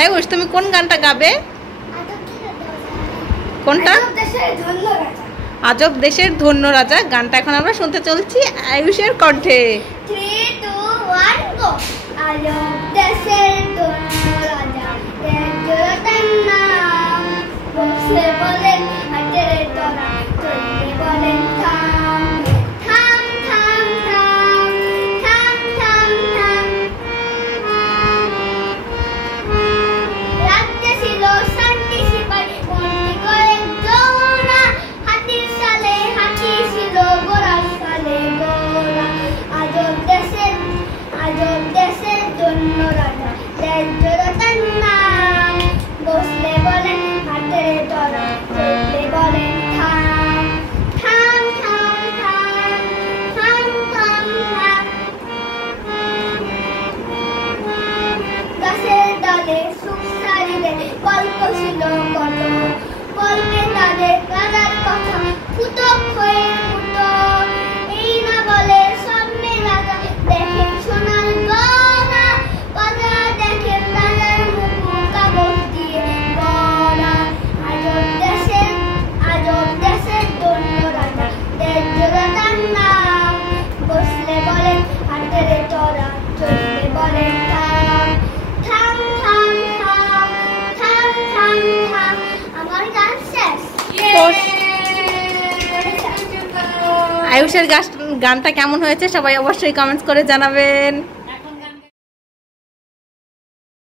আয়ুষ, তুমি কোন গানটা গাবে? কোনটা? আজব দেশের ধন্য রাজা গানটা এখন আমরা শুনতে চলছি আয়ুষের কণ্ঠে। 3, 2, 1 গো। আজব দেশের ধন্য রাজা তার নাম, বসে বলেন হাটের তোরা, চলতে বলেন থাম থাম থাম থাম থাম থাম থাম। রাজ্যে ছিল শান্তি সিপাই, বন্দি করে যমুনা, হাতির সালে হাতি ছিল, গোড়ার সালে গোড়া। আজব দেশের জন্য রাজা তার নাম, বসলে বলেন হাটের তোরা, চলতে বলেন থাম থাম থাম থাম থাম থাম থাম। গাছের ডালে সুখ সারিলে গল্প ছিল কত, গল্পে তাদের রাজার কথা ফুটক হয়ে ফুটো। এই না বলে স্বপ্নে রাজা দেখেন সোনার গড়া, পাতা দেখেন রাজার মুকুট কাগজ দিয়ে গড়া। আজব দেশের ধন্য রাজা তার নাম, বসলে বলেন হাটের তোরা, চলতে বলেন থাম থাম থাম থাম থাম থাম থাম। আমার গান শেষ। আয়ুষের গানটা কেমন হয়েছে সবাই অবশ্যই কমেন্টস করে জানাবেন।